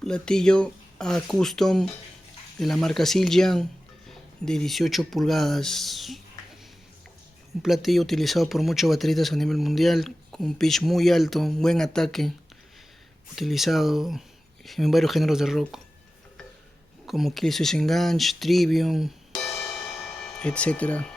Platillo a custom de la marca Siljan de 18 pulgadas. Un platillo utilizado por muchos bateristas a nivel mundial, con un pitch muy alto, un buen ataque, utilizado en varios géneros de rock, como Killswitch Engage, Trivium, etcétera.